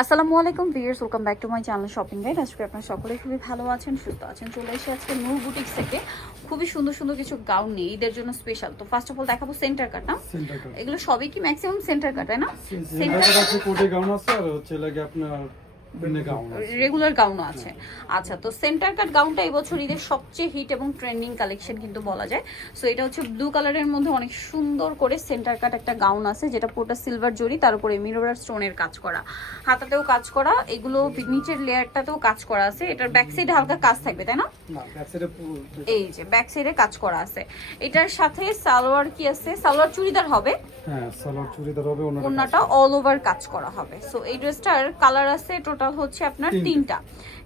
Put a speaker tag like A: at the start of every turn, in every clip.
A: আসসালামু আলাইকুম viewers welcome back to my channel shopping guide আজকে আপনারা সকলে খুবই ভালো আছেন সুস্থ আছেন। চলে এসে আজকে নূর বুটিক্স থেকে। খুবই সুন্দর সুন্দর কিছু গাউন নিয়ে ঈদের জন্য স্পেশাল তো ফার্স্ট অফ অল দেখাবো সেন্টার কাট না? এগুলো সবই কি ম্যাক্সিমাম সেন্টার কাট তাই না?
B: সেন্টার কাট আছে কোটে গাউন আছে আর হচ্ছে লাগে আপনার বেনে গাউন আছে।
A: রেগুলার গাউনও আছে। আচ্ছা তো সেন্টার কাট গাউনটা এবছর ঈদের সবচেয়ে হিট এবং ট্রেন্ডিং কালেকশন কিন্তু বলা যায়। সো এটা হচ্ছে ব্লু কালারের মধ্যে অনেক সুন্দর করে সেন্টার কাট একটা গাউন আছে যেটা পুরোটা সিলভার জরি তার উপরে মিরর স্টোনের কাজ করা। হাতাতেও কাজ করা এগুলো নিচের লেয়ারটাতেও কাজ করা আছে। এটার ব্যাক সাইডে হালকা কাজ থাকবে তাই না? এই যে ব্যাক সাইডে কাজ করা আছে। এটার সাথে সালোয়ার কি আছে? সালোয়ার চুড়িদার হবে।
B: হ্যাঁ সালোয়ার চুড়িদার হবে ওনার
A: অল ওভার কাজ করা হবে। সো এই ড্রেসটার কালার আছে টোটাল হচ্ছে আপনার
B: তিনটা।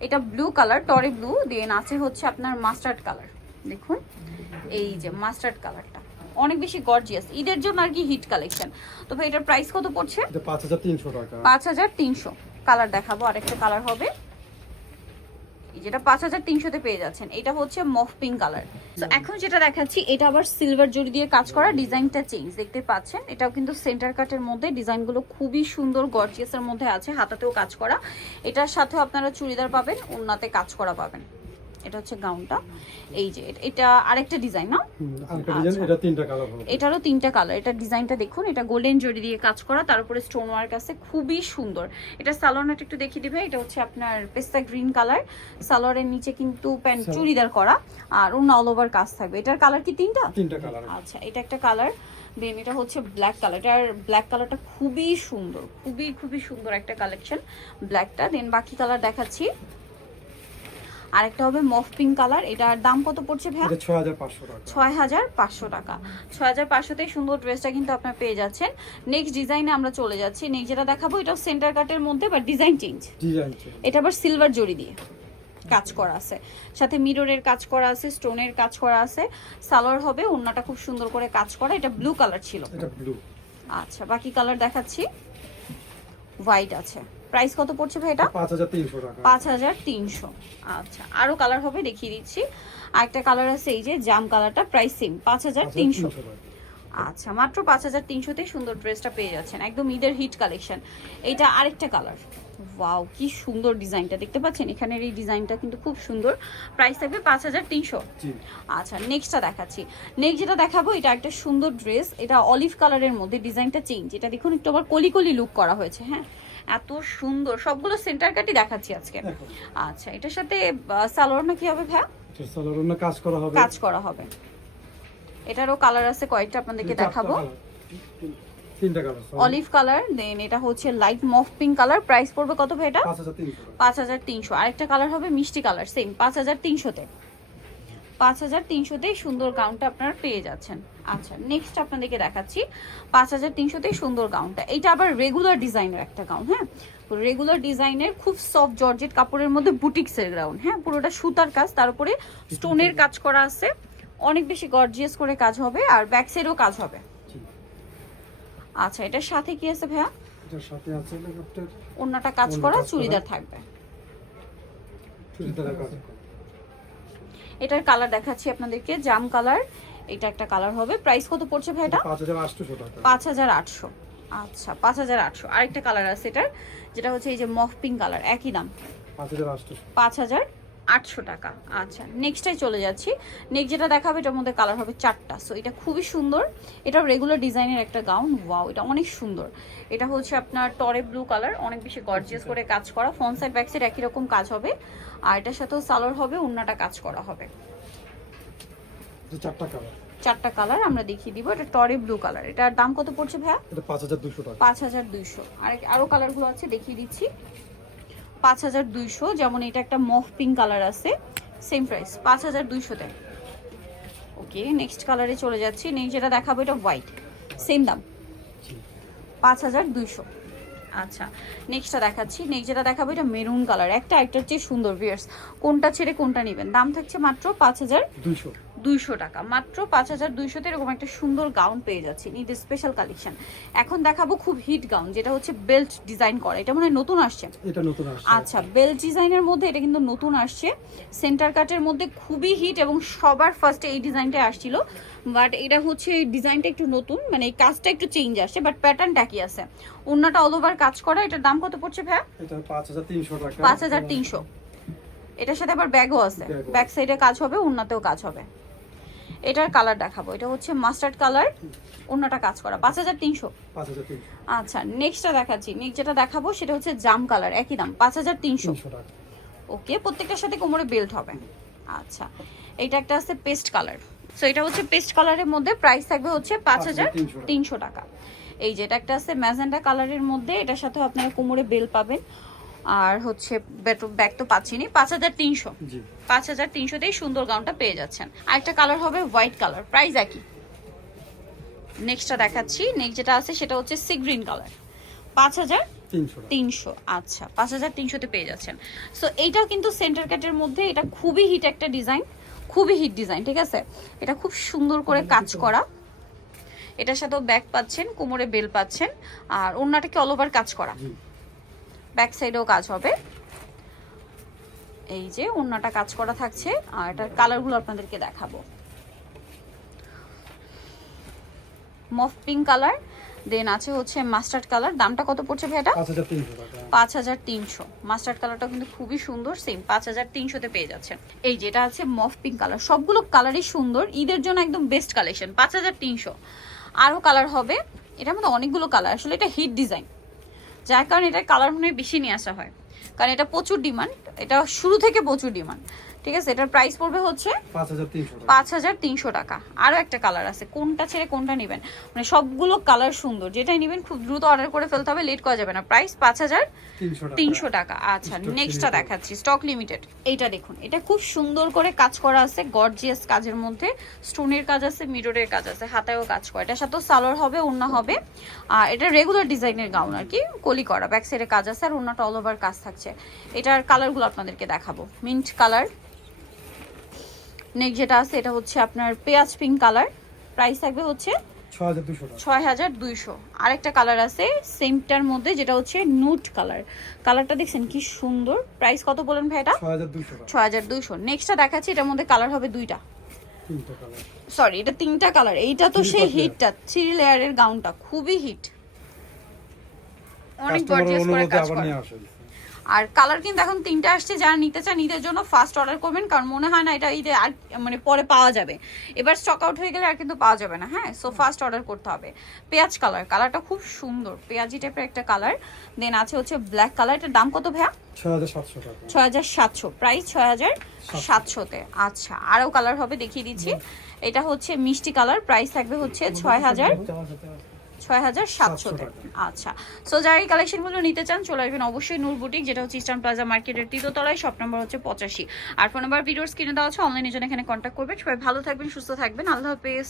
A: এটা ব্লু কালার টরি ব্লু দেন আছে হচ্ছে আপনার মাস্টার্ড কালার দেখুন এই যে মাস্টার্ড কালারটা অনেক বেশি গর্জিয়াস ঈদের জন্য আর কি হিট কালেকশন তো ভাই এটার প্রাইস কত পড়ছে?
B: পাঁচ হাজার তিনশো
A: কালার দেখাবো আরেকটা কালার হবে। যেটা পাঁচ হাজার তিনশোতে পেয়ে যাচ্ছেন এটা হচ্ছে মফ পিঙ্ক কালার তো এখন যেটা দেখাচ্ছি এটা আবার সিলভার জরি দিয়ে কাজ করা ডিজাইনটা চেঞ্জ দেখতে পাচ্ছেন? এটাও কিন্তু সেন্টার কাটের মধ্যে ডিজাইনগুলো খুবই সুন্দর গর্জিয়াসের মধ্যে আছে হাতাতেও কাজ করা। এটার সাথেও আপনারা চুড়িদার পাবেন ওনাতে কাজ করা পাবেন। এটা হচ্ছে গাউনটা। এই যে এটা- আরেকটা ডিজাইন না? আচ্ছা।
B: এটা তিনটা কালার
A: এটারও তিনটা কালার এটা ডিজাইনটা দেখুন এটা গোল্ডেন জরি দিয়ে কাজ করা তার উপরে স্টোন ওয়ার্ক আছে খুবই সুন্দর। এটা সালোয়ারটা একটু দেখিয়ে দিবে এটা হচ্ছে আপনার পেস্তা গ্রিন কালার সালোয়ারের নিচে কিন্তু প্যান্ট চুড়িদার করা আর অন্য অল ওভার কাজ থাকবে। এটার কালার কি তিনটা?
B: তিনটা কালার
A: আচ্ছা এটা একটা কালার দেন এটা হচ্ছে ব্ল্যাক কালার এটার ব্ল্যাক কালারটা খুবই সুন্দর খুবই খুবই সুন্দর একটা কালেকশন ব্ল্যাকটা দেন বাকি কালার দেখাচ্ছি। আরেকটা হবে মফ পিঙ্ক কালার এটার দাম কত পড়ছে
B: এটা ছয় হাজার পাঁচশো টাকা।
A: ছয় হাজার পাঁচশো টাকা। ছয় হাজার পাঁচশোতেই সুন্দর ড্রেসটা কিন্তু আপনার পেয়ে যাচ্ছেন। নেক্সট ডিজাইনে আমরা চলে যাচ্ছি। নেক্সট যেটা দেখাবো এটা সেন্টার কাটের মধ্যে বা ডিজাইন চেঞ্জ এটা আবার সিলভার জরি দিয়ে কাজ করা আছে। সাথে মিররের কাজ করা আছে স্টোনের কাজ করা আছে। সালোয়ার হবে ওন্নাটা খুব সুন্দর করে কাজ করা। এটা ব্লু কালার ছিল। আচ্ছা বাকি কালার দেখাচ্ছি। হোয়াইট আছে। প্রাইস কত পড়ছে ভাই এটা?
B: পাঁচ হাজার তিনশো টাকা।
A: পাঁচ হাজার তিনশো। আচ্ছা আরও কালার হবে দেখিয়ে দিচ্ছি। আরেকটা কালার আছে এই যে জাম কালারটা প্রাইস সেম পাঁচ হাজার তিনশো।
B: টাকা
A: আচ্ছা মাত্র পাঁচ হাজার তিনশোতেই সুন্দর ড্রেসটা পেয়ে যাচ্ছেন। একদম ঈদের হিট কালেকশন এইটা আরেকটা কালার। ওয়াও কি সুন্দর ডিজাইনটা। দেখতে পাচ্ছেন এখানের এই ডিজাইনটা কিন্তু খুব সুন্দর। প্রাইস থাকবে পাঁচ হাজার তিনশো। আচ্ছা নেক্সটটা দেখাচ্ছি। নেক্সট যেটা দেখাবো এটা একটা সুন্দর ড্রেস এটা অলিভ কালারের মধ্যে ডিজাইনটা চেঞ্জ এটা দেখুন একটু আবার কলি কলি লুক করা হয়েছে হ্যাঁ? এত সুন্দর। সবগুলো সেন্টার কাটই দেখাচ্ছি আজকে। আচ্ছা এটার সাথে সালোয়ার না কি হবে ভাইয়া?
B: এটা সালোয়ার অন্য কাজ করা হবে?
A: কাজ করা হবে। এটারও কালার আছে কয়েকটা আপনাদেরকে দেখাবো। অলিভ কালার দেন এটা হচ্ছে light mauve pink colour price পড়বে কত ভাই এটা?
B: পাঁচ হাজার তিনশো।
A: আরেকটা কালার হবে মিষ্টি কালার সেম পাঁচ হাজার তিনশোতে। পাঁচ হাজার তিনশোতেই সুন্দর গাউনটা আপনারা পেয়ে যাচ্ছেন। আচ্ছা নেক্সট আপনাদেরকে দেখাচ্ছি পাঁচ হাজার তিনশোতেই সুন্দর গাউনটা এটা আবার রেগুলার ডিজাইনের একটা গাউন হ্যাঁ? রেগুলার ডিজাইনের খুব সফট জর্জেট কাপড়ের মধ্যে বুটিক্সের গাউন হ্যাঁ? পুরোটা সুতার কাজ তার উপরে স্টোনের কাজ করা আছে। অনেক বেশি গর্জিয়াস করে কাজ হবে আর ব্যাক সাইডেও কাজ হবে। আচ্ছা এটার সাথে কি আছে ভাইয়া?
B: এটার সাথে আছে
A: অন্যটা কাজ করা চুড়িদার থাকবে।
B: চুড়িদারের কাজ
A: এটার কালার দেখাচ্ছি আপনাদেরকে জাম কালার এটা একটা কালার হবে। প্রাইস কত পড়ছে ভাই এটা?
B: পাঁচ হাজার
A: আটশো আচ্ছা পাঁচ হাজার আটশো। আরেকটা কালার আছে এটার যেটা হচ্ছে এই যে মফ পিঙ্ক কালার একই দাম
B: পাঁচ হাজার
A: আটশো টাকা। আচ্ছা নেক্সটটাই চলে যাচ্ছি। নেক্সট যেটা দেখাবে এটার মধ্যে কালার হবে চারটা। সো এটা খুবই সুন্দর। এটা রেগুলার ডিজাইনের একটা গাউন ওয়াও এটা অনেক সুন্দর। এটা হচ্ছে আপনার টরে ব্লু কালার অনেক বেশি গর্জিয়াস করে কাজ করা। ফ্রন্ট সাইড ব্যাক সাইড একই রকম কাজ হবে। আর এটার সাথেও সালোয়ার হবে অন্যটা কাজ করা হবে।
B: চারটা কালার
A: চারটা কালার আমরা দেখিয়ে দিব। এটা টরে ব্লু কালার এটার দাম কত পড়ছে ভাইয়া?
B: পাঁচ হাজার দুশো টাকা।
A: পাঁচ হাজার দুইশো। আর আরও কালারগুলো আছে দেখিয়ে দিচ্ছি। পাঁচ হাজার দুইশো, যেমন এটা একটা মফ পিঙ্ক কালার আছে সেম প্রাইস পাঁচ হাজার দুইশোতে ওকে নেক্সট কালারে চলে যাচ্ছি নেক্সট যেটা দেখাবো, এটা হোয়াইট সেম দাম। পাঁচ হাজার দুইশো। আচ্ছা নেক্সটটা দেখাচ্ছি নেক্সট যেটা দেখাবো, এটা মেরুন কালার একটা একটার চেয়ে সুন্দর ভিয়ার্স কোনটা ছেড়ে কোনটা নেবেন? দাম থাকছে মাত্র পাঁচ হাজার
B: দুইশো।
A: দুইশো টাকা। মাত্র পাঁচ হাজার দুইশোতে এরকম একটা সুন্দর গাউন পেয়ে যাচ্ছি। ঈদের স্পেশাল কালেকশন এখন দেখাবো খুব হিট গাউন যেটা হচ্ছে বেল্ট ডিজাইন করা। এটা মনে হয় নতুন আসছে?
B: এটা নতুন আসছে।
A: আচ্ছা বেল্ট ডিজাইনের মধ্যে এটা কিন্তু নতুন আসছে। সেন্টার কাটের মধ্যে খুবই হিট এবং সবার ফার্স্টে এই ডিজাইনটা আসছিল। বাট এটা হচ্ছে এই ডিজাইনটা একটু নতুন মানে এই কাজটা একটু চেঞ্জ আসছে বাট প্যাটার্নটা কি আছে। অন্যটা অল ওভার কাজ করা এটার দাম কত পড়ছে ভাইয়া?
B: এটা পাঁচ হাজার তিনশো টাকা।
A: পাঁচ হাজার তিনশো। এটার সাথে আবার ব্যাগও আছে। ব্যাক সাইডে কাজ হবে অন্যতেও কাজ হবে। এটার কালার দেখাবো। এটা হচ্ছে মাস্টার্ড কালার অন্যটা কাজ করা। পাঁচ হাজার তিনশো। আচ্ছা নেক্সটটা দেখাচ্ছি। নেক্সট যেটা দেখাবো সেটা হচ্ছে জাম কালার একই দাম পাঁচ হাজার তিনশো। ওকে প্রত্যেকটার সাথে কোমরে বেল্ট হবে। আচ্ছা এটা একটা আছে পেস্ট কালার সো এটা হচ্ছে পেস্ট কালারের মধ্যে প্রাইস থাকবে হচ্ছে পাঁচ হাজার
B: 5,300
A: তিনশো টাকা। এই যে এটা একটা আছে ম্যাজেন্ডা কালারের মধ্যে এটার সাথে আপনারা কোমরে বেল পাবেন। আর হচ্ছে ব্যাগ তো পাচ্ছিনি পাঁচ হাজার তিনশো। পাঁচ হাজার তিনশোতেই সুন্দর গাউনটা পেয়ে যাচ্ছেন। আরেকটা কালার হবে হোয়াইট কালার প্রাইস একই। নেক্সটটা দেখাচ্ছি। নেক্সট যেটা আছে সেটা হচ্ছে সি গ্রিন কালার পাঁচ হাজার
B: তিনশো।
A: আচ্ছা পাঁচ হাজার তিনশোতে পেয়ে যাচ্ছেন। সো এইটাও কিন্তু সেন্টার কাটের মধ্যে এটা খুবই হিট একটা ডিজাইন খুবই হিট ডিজাইন ঠিক আছে? এটা খুব সুন্দর করে কাজ করা। এটার সাথেও ব্যাক পাচ্ছেন কোমরে বেল পাচ্ছেন আর অন্যটাকে অল ওভার কাজ করা। ব্যাক সাইডেও কাজ হবে। এই যে অন্যটা কাজ করা থাকছে আর এটার কালারগুলো আপনাদেরকে দেখাবো। মফ পিঙ্ক কালার দেন আছে হচ্ছে মাস্টার্ড কালার। দামটা কত পড়ছে ভাইটা
B: পাঁচ হাজার তিনশো
A: মাস্টার্ড কালারটা কিন্তু খুবই সুন্দর সেম পাঁচ হাজার তিনশোতে পেয়ে যাচ্ছেন। এই যেটা আছে মফ পিঙ্ক কালার সবগুলো কালারই সুন্দর ঈদের জন্য একদম বেস্ট কালেকশন পাঁচ হাজার তিনশো। আরও কালার হবে এটার মধ্যে অনেকগুলো কালার আসলে এটা হিট ডিজাইন। যার কারণে এটা কালার মনে বেশি নিয়ে আসা হয়। কারণ এটা প্রচুর ডিমান্ড এটা শুরু থেকে প্রচুর ডিমান্ড ঠিক আছে? এটার প্রাইস পড়বে হচ্ছে
B: পাঁচ হাজার তিনশো টাকা।
A: আরও একটা কালার আছে। কোনটা ছেড়ে কোনটা নেবেন? মানে সবগুলো কালার সুন্দর। যেটাই নেবেন খুব দ্রুত অর্ডার করে ফেলতে হবে লেট করা যাবে না। প্রাইস পাঁচ হাজার
B: তিনশো টাকা।
A: আচ্ছা নেক্সটটা দেখাচ্ছি। স্টক লিমিটেড এইটা দেখুন এটা খুব সুন্দর করে কাজ করা আছে গর্জিয়াস কাজের মধ্যে। স্টোনের কাজ আছে মিররের কাজ আছে হাতায়ও কাজ করা। এটার সাথেও সালোয়ার হবে ওন্না হবে। আর এটা রেগুলার ডিজাইনের গাউন আর কি কলি করা। ব্যাক সাইডে কাজ আছে আর ওন্নাটা অল ওভার কাজ থাকছে। এটার কালারগুলো আপনাদেরকে দেখাবো। মিন্ট কালার নেক্সট যেটা আছে এটা হচ্ছে আপনার পেঁয়াজ পিঙ্ক কালার প্রাইস থাকবে হচ্ছে ছয় হাজার দুইশো। আরেকটা কালার আছে সেমটার মধ্যে যেটা হচ্ছে নুট কালার কালারটা দেখছেন কি সুন্দর। প্রাইস কত বলেন ভাই এটা? ছয় হাজার দুইশো। নেক্সটটা দেখাচ্ছি এটার মধ্যে কালার হবে দুইটা। সরি এটা তিনটা কালার এইটা তো সেই হিটটা থ্রি লেয়ারের গাউনটা খুবই হিট অনেক গর্জিয়াস করে কাজ করা। আর কালার কিন্তু এখন তিনটা আসছে যারা নিতে চান নিজের জন্য ফার্স্ট অর্ডার করবেন কারণ মনে হয় না এটা ঈদে আর মানে পরে পাওয়া যাবে। এবার স্টক আউট হয়ে গেলে আর কিন্তু পাওয়া যাবে না হ্যাঁ? সো ফার্স্ট অর্ডার করতে হবে। পেঁয়াজ কালার কালারটা খুব সুন্দর পেঁয়াজি টাইপের একটা কালার দেন আছে হচ্ছে ব্ল্যাক কালার এটার দাম কত ভাইয়া?
B: ছ হাজার সাতশো টাকা।
A: ছয় হাজার সাতশো প্রাইস ছয় হাজার সাতশোতে। আচ্ছা আরও কালার হবে দেখিয়ে দিচ্ছি। এটা হচ্ছে মিষ্টি কালার প্রাইস থাকবে হচ্ছে ছয় হাজার ছয় হাজার সাতশোতে আচ্ছা। সো যারা এই কালেকশনগুলো নিতে চান চলে আসবেন অবশ্যই নূর বুটিক যেটা হচ্ছে ইস্টার্ন প্লাজা মার্কেটের তৃতীয়তলায় শপ নম্বর হচ্ছে পঁচাশি। আর ফোন নাম্বার ভিডিওস কিনে দেওয়া আছে অনলাইনে জন্য এখানে কন্ট্যাক্ট করবেন। সবাই ভালো থাকবেন সুস্থ থাকবেন। আল্লাহ হাফেজ।